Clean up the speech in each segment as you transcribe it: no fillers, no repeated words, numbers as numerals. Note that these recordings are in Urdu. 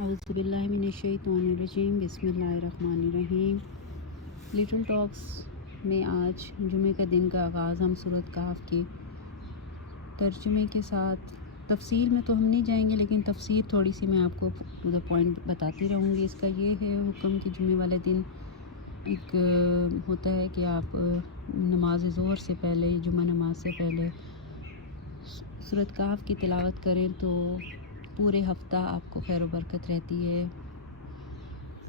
اعوذ باللہ من الشیطان الرجیم بسم اللہ الرحمن الرحیم۔ لٹل ٹاکس میں آج جمعہ کا دن کا آغاز ہم سورۃ کہف کے ترجمے کے ساتھ، تفصیل میں تو ہم نہیں جائیں گے لیکن تفسیر تھوڑی سی میں آپ کو ٹو دا پوائنٹ بتاتی رہوں گی۔ اس کا یہ ہے حکم کہ جمعہ والے دن ایک ہوتا ہے کہ آپ نماز ظہر سے پہلے، جمعہ نماز سے پہلے سورۃ کہف کی تلاوت کریں تو پورے ہفتہ آپ کو خیر و برکت رہتی ہے۔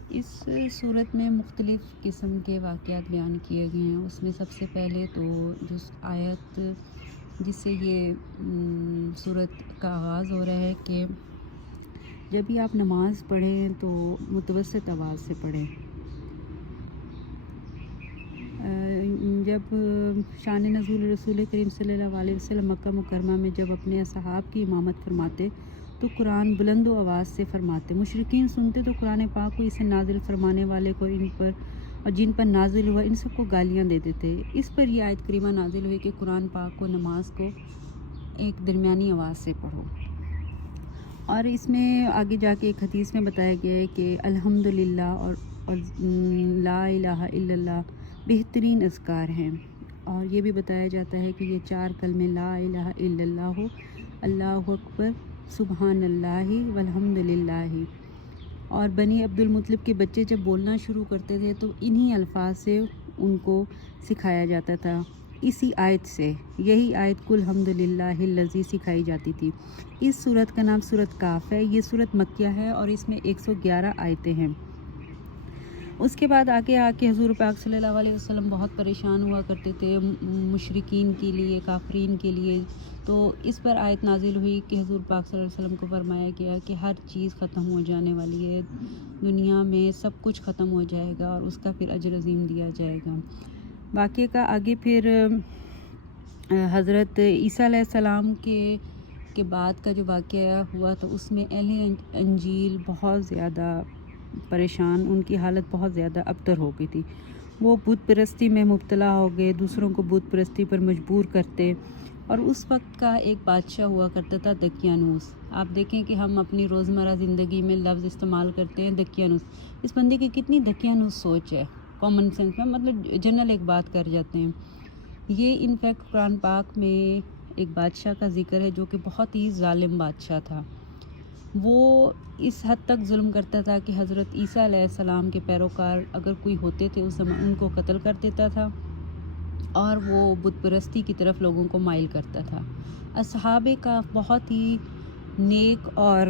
اس صورت میں مختلف قسم کے واقعات بیان کیے گئے ہیں۔ اس میں سب سے پہلے تو جو آیت جس سے یہ صورت کا آغاز ہو رہا ہے کہ جب بھی آپ نماز پڑھیں تو متوسط آواز سے پڑھیں۔ جب شان نزول رسول کریم صلی اللہ علیہ وسلم مکہ مکرمہ میں جب اپنے اصحاب کی امامت فرماتے تو قرآن بلند و آواز سے فرماتے، مشرکین سنتے تو قرآن پاک کو اسے نازل فرمانے والے کو ان پر اور جن پر نازل ہوا ان سب کو گالیاں دیتے تھے۔ اس پر یہ آیت کریمہ نازل ہوئی کہ قرآن پاک کو، نماز کو ایک درمیانی آواز سے پڑھو۔ اور اس میں آگے جا کے ایک حدیث میں بتایا گیا ہے کہ الحمدللہ اور لا الہ الا اللہ بہترین اذکار ہیں، اور یہ بھی بتایا جاتا ہے کہ یہ چار کلمے لا الہ الا اللہ، اللہ اکبر، سبحان اللہ والحمدللہ، اور بنی عبد المطلب کے بچے جب بولنا شروع کرتے تھے تو انہی الفاظ سے ان کو سکھایا جاتا تھا، اسی آیت سے، یہی آیت کل الحمدللہ الذی سکھائی جاتی تھی۔ اس صورت کا نام صورت کہف ہے۔ یہ صورت مکیہ ہے اور اس میں 111 آیتیں ہیں۔ اس کے بعد آگے حضور پاک صلی اللہ علیہ وسلم بہت پریشان ہوا کرتے تھے مشرکین کے لیے، کافرین کے لیے، تو اس پر آیت نازل ہوئی کہ حضور پاک صلی اللہ علیہ وسلم کو فرمایا گیا کہ ہر چیز ختم ہو جانے والی ہے، دنیا میں سب کچھ ختم ہو جائے گا اور اس کا پھر اجر عظیم دیا جائے گا۔ واقعے کا آگے پھر حضرت عیسیٰ علیہ السلام کے بعد کا جو واقعہ ہوا تو اس میں اہل انجیل بہت زیادہ پریشان، ان کی حالت بہت زیادہ ابتر ہو گئی تھی۔ وہ بت پرستی میں مبتلا ہو گئے، دوسروں کو بت پرستی پر مجبور کرتے، اور اس وقت کا ایک بادشاہ ہوا کرتا تھا دقیانوس۔ آپ دیکھیں کہ ہم اپنی روزمرہ زندگی میں لفظ استعمال کرتے ہیں دقیانوس، اس بندے کی کتنی دقیانوس سوچ ہے، کامن سینس میں، مطلب جنرل ایک بات کر جاتے ہیں۔ یہ انفیکٹ قرآن پاک میں ایک بادشاہ کا ذکر ہے جو کہ بہت ہی ظالم بادشاہ تھا۔ وہ اس حد تک ظلم کرتا تھا کہ حضرت عیسیٰ علیہ السلام کے پیروکار اگر کوئی ہوتے تھے اس زمان ان کو قتل کر دیتا تھا، اور وہ بت پرستی کی طرف لوگوں کو مائل کرتا تھا۔ اصحاب کہف بہت ہی نیک اور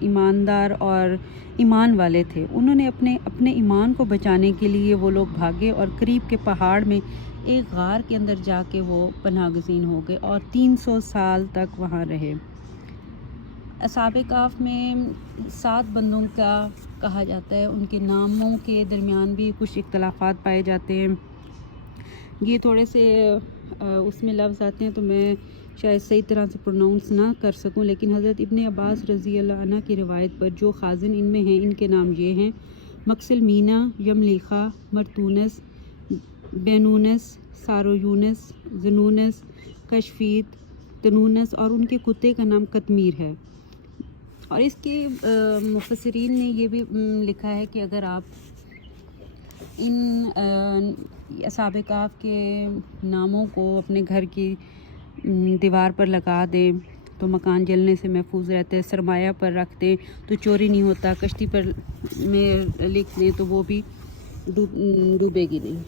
ایماندار اور ایمان والے تھے۔ انہوں نے اپنے ایمان کو بچانے کے لیے وہ لوگ بھاگے اور قریب کے پہاڑ میں ایک غار کے اندر جا کے وہ پناہ گزین ہو گئے اور 300 سال تک وہاں رہے۔ اصحاب کہف میں 7 بندوں کا کہا جاتا ہے، ان کے ناموں کے درمیان بھی کچھ اختلافات پائے جاتے ہیں۔ یہ تھوڑے سے اس میں لفظ آتے ہیں تو میں شاید صحیح طرح سے پروناؤنس نہ کر سکوں، لیکن حضرت ابن عباس رضی اللہ عنہ کی روایت پر جو خازن ان میں ہیں، ان کے نام یہ ہیں: مکسل مینا، یملیخا، مرتونس، بینونس، سارویونس، زنونس، کشفیت، تنونس، اور ان کے کتے کا نام قطمیر ہے۔ اور اس کے مفسرین نے یہ بھی لکھا ہے کہ اگر آپ ان اصحاب کہف کے ناموں کو اپنے گھر کی دیوار پر لگا دیں تو مکان جلنے سے محفوظ رہتے ہیں، سرمایہ پر رکھ دیں تو چوری نہیں ہوتا، کشتی پر میں لکھ دیں تو وہ بھی ڈوبے گی نہیں۔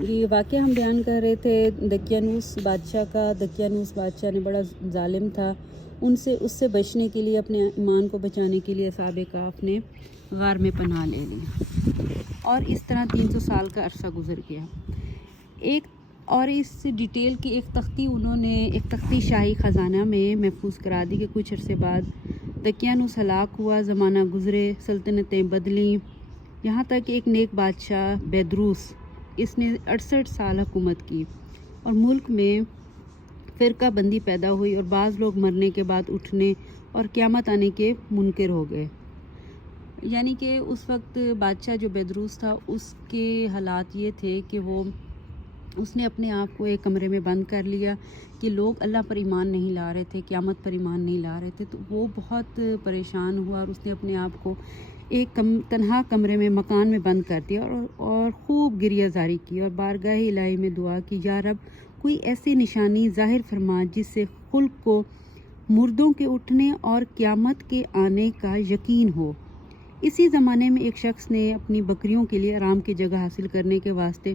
یہ واقعہ ہم بیان کر رہے تھے دقیانوس بادشاہ کا۔ دقیانوس بادشاہ نے بڑا ظالم تھا، اس سے بچنے کے لیے، اپنے ایمان کو بچانے کے لیے اصحاب کہف نے غار میں پناہ لے لی، اور اس طرح 300 سال کا عرصہ گزر گیا۔ اور اس ڈیٹیل کی ایک تختی شاہی خزانہ میں محفوظ کرا دی کہ کچھ عرصے بعد دقیانوس ہلاک ہوا، زمانہ گزرے، سلطنتیں بدلیں، یہاں تک ایک نیک بادشاہ بیدروس، اس نے 68 سال حکومت کی، اور ملک میں فرقہ بندی پیدا ہوئی، اور بعض لوگ مرنے کے بعد اٹھنے اور قیامت آنے کے منکر ہو گئے۔ یعنی کہ اس وقت بادشاہ جو بیدروس تھا اس کے حالات یہ تھے کہ وہ اس نے اپنے آپ کو ایک کمرے میں بند کر لیا کہ لوگ اللہ پر ایمان نہیں لا رہے تھے، قیامت پر ایمان نہیں لا رہے تھے، تو وہ بہت پریشان ہوا اور اس نے اپنے آپ کو ایک تنہا کمرے میں مکان میں بند کر دیا اور خوب گریہ زاری کی اور بارگاہ الہی میں دعا کی، یا رب کوئی ایسی نشانی ظاہر فرما جس سے خلق کو مردوں کے اٹھنے اور قیامت کے آنے کا یقین ہو۔ اسی زمانے میں ایک شخص نے اپنی بکریوں کے لیے آرام کی جگہ حاصل کرنے کے واسطے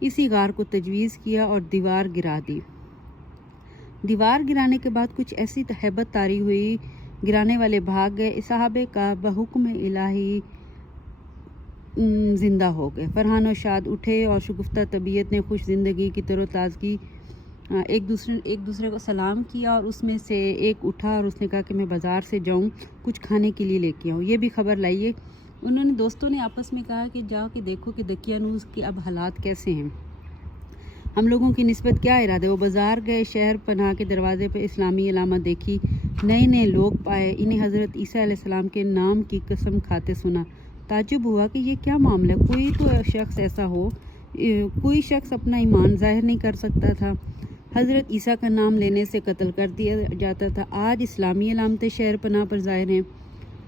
اسی غار کو تجویز کیا اور دیوار گرا دی۔ دیوار گرانے کے بعد کچھ ایسی ہیبت طاری ہوئی، گرانے والے بھاگ گئے، صحابہ کا بحکم الہی زندہ ہو گئے، فرحان و شاد اٹھے اور شگفتہ طبیعت نے خوش زندگی کی تر و تازگی ایک دوسرے کو سلام کیا، اور اس میں سے ایک اٹھا اور اس نے کہا کہ میں بازار سے جاؤں کچھ کھانے کے لیے لے کے آؤں، یہ بھی خبر لائیے۔ انہوں نے دوستوں نے آپس میں کہا کہ جاؤ کہ دیکھو کہ دقیانوس کے اب حالات کیسے ہیں، ہم لوگوں کی نسبت کیا ارادہ۔ وہ بازار گئے، شہر پناہ کے دروازے پہ اسلامی علامت دیکھی، نئے لوگ پائے، انہیں حضرت عیسیٰ علیہ السلام کے نام کی قسم کھاتے سنا۔ تعجب ہوا کہ یہ کیا معاملہ، کوئی تو شخص ایسا ہو، کوئی شخص اپنا ایمان ظاہر نہیں کر سکتا تھا، حضرت عیسیٰ کا نام لینے سے قتل کر دیا جاتا تھا، آج اسلامی علامتیں شہر پناہ پر ظاہر ہیں،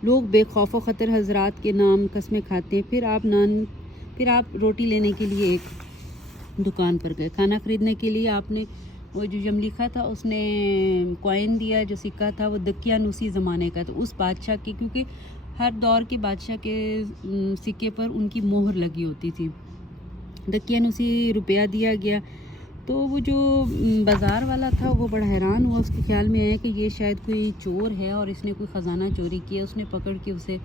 لوگ بے خوف و خطر حضرات کے نام قسمیں کھاتے ہیں۔ پھر آپ روٹی لینے کے لیے ایک دکان پر گئے، کھانا خریدنے کے لیے آپ نے وہ جو یملیکا تھا اس نے کوئن دیا، جو سکہ تھا وہ دقیانوسی زمانے کا تھا، اس بادشاہ کی، کیونکہ ہر دور کے بادشاہ کے سکے پر ان کی مہر لگی ہوتی تھی، دقیانوسی روپیہ دیا گیا۔ تو وہ جو بازار والا تھا وہ بڑا حیران ہوا، اس کے خیال میں آیا کہ یہ شاید کوئی چور ہے اور اس نے کوئی خزانہ چوری کیا، اس نے پکڑ کے اسے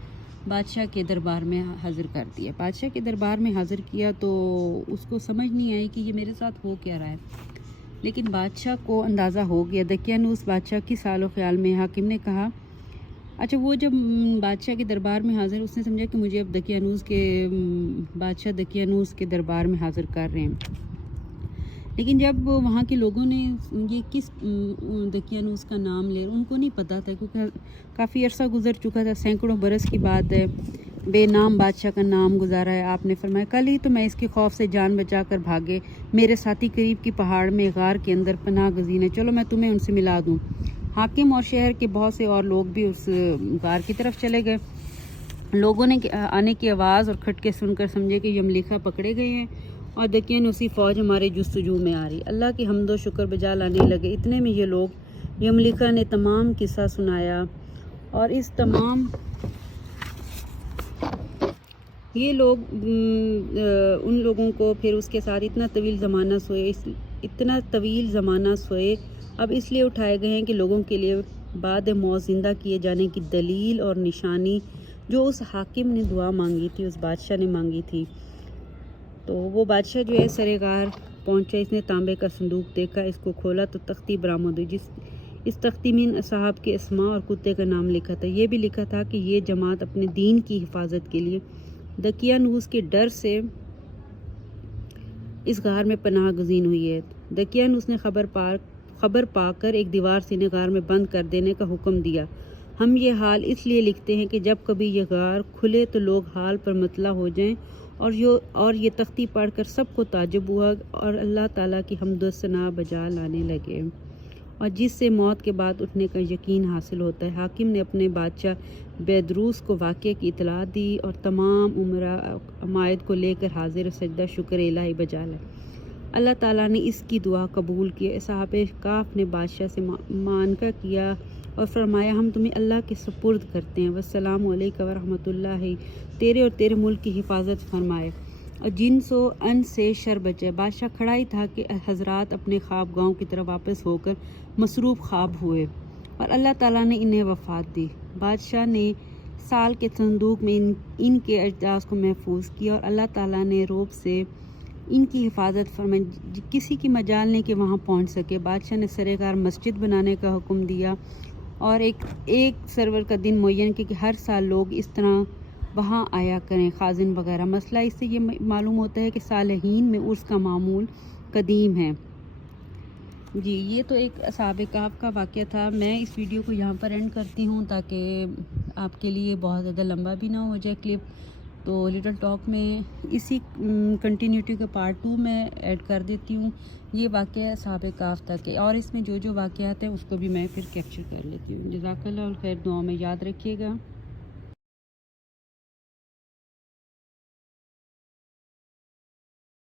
بادشاہ کے دربار میں حاضر کر دیا۔ بادشاہ کے دربار میں حاضر کیا تو اس کو سمجھ نہیں آئی کہ یہ میرے ساتھ ہو کیا رہا ہے، لیکن بادشاہ کو اندازہ ہو گیا۔ دقیانوس بادشاہ کی سال و خیال میں، حاکم نے کہا اچھا، وہ جب بادشاہ کے دربار میں حاضر، اس نے سمجھا کہ مجھے اب بادشاہ دقیانوس کے دربار میں حاضر کر رہے ہیں، لیکن جب وہاں کے لوگوں نے یہ کس دقیانوس کا نام لے، ان کو نہیں پتہ تھا کیونکہ کافی عرصہ گزر چکا تھا، سینکڑوں برس کی بات ہے، بے نام بادشاہ کا نام گزارا ہے۔ آپ نے فرمایا کل ہی تو میں اس کے خوف سے جان بچا کر بھاگے، میرے ساتھی قریب کی پہاڑ میں غار کے اندر پناہ گزین ہے، چلو میں تمہیں ان سے ملا دوں۔ حاکم اور شہر کے بہت سے اور لوگ بھی اس غار کی طرف چلے گئے۔ لوگوں نے آنے کی آواز اور کھٹکے سن کر سمجھے کہ یملیکا پکڑے گئے ہیں اور دقیانوسی فوج ہمارے جستجو میں آ رہی۔ اللہ کی حمد و شکر بجا لانے لگے، اتنے میں یہ لوگ، یملیکا نے تمام قصہ سنایا، اور یہ لوگ ان لوگوں کو پھر اس کے ساتھ اتنا طویل زمانہ سوئے، اب اس لیے اٹھائے گئے ہیں کہ لوگوں کے لیے بعد موت زندہ کیے جانے کی دلیل اور نشانی جو اس حاکم نے دعا مانگی تھی، اس بادشاہ نے مانگی تھی۔ تو وہ بادشاہ جو ہے سرے غار پہنچا، اس نے تانبے کا صندوق دیکھا، اس کو کھولا تو تختی برآمد ہوئی، اس تختی میں اصحاب کے اسماء اور کتے کا نام لکھا تھا۔ یہ بھی لکھا تھا کہ یہ جماعت اپنے دین کی حفاظت کے لیے دقیانوس کے ڈر سے اس غار میں پناہ گزین ہوئی ہے۔ دقیانوس نے خبر پا کر ایک دیوار سے انہیں غار میں بند کر دینے کا حکم دیا۔ ہم یہ حال اس لیے لکھتے ہیں کہ جب کبھی یہ غار کھلے تو لوگ حال پر مطلع ہو جائیں، اور یہ تختی پڑھ کر سب کو تعجب ہوا اور اللہ تعالیٰ کی حمد و ثنا بجا لانے لگے، اور جس سے موت کے بعد اٹھنے کا یقین حاصل ہوتا ہے۔ حاکم نے اپنے بادشاہ بیدروس کو واقعے کی اطلاع دی اور تمام امراء عمائد کو لے کر حاضر سجدہ شکر الہی بجا لائے۔ اللہ تعالیٰ نے اس کی دعا قبول کی۔ اصحاب کہف نے بادشاہ سے معانقہ کیا اور فرمایا ہم تمہیں اللہ کے سپرد کرتے ہیں، والسلام علیکم ورحمۃ اللہ، تیرے اور تیرے ملک کی حفاظت فرمائے اور جنس و انس سے شر بچے۔ بادشاہ کھڑا ہی تھا کہ حضرات اپنے خواب گاؤں کی طرف واپس ہو کر مصروف خواب ہوئے اور اللہ تعالیٰ نے انہیں وفات دی۔ بادشاہ نے سال کے صندوق میں ان کے اجداث کو محفوظ کیا اور اللہ تعالیٰ نے روب سے ان کی حفاظت فرمائی، کسی کی مجال نہیں کہ وہاں پہنچ سکے۔ بادشاہ نے سرے غار مسجد بنانے کا حکم دیا اور ایک سرور کا دن معین کیا کہ ہر سال لوگ اس طرح وہاں آیا کریں، خازن وغیرہ۔ مسئلہ اس سے یہ معلوم ہوتا ہے کہ صالحین میں عرس کا معمول قدیم ہے۔ جی، یہ تو ایک اصحاب کہف کا واقعہ تھا۔ میں اس ویڈیو کو یہاں پر اینڈ کرتی ہوں تاکہ آپ کے لیے بہت زیادہ لمبا بھی نہ ہو جائے کلپ۔ تو لٹل ٹاک میں اسی کنٹینیوٹی کے پارٹ 2 میں ایڈ کر دیتی ہوں. یہ واقعہ اصحاب کہف تک ہے، اور اس میں جو جو واقعات ہیں اس کو بھی میں پھر کیپچر کر لیتی ہوں. جزاک اللہ الخیر، دعاؤں میں یاد رکھیے گا.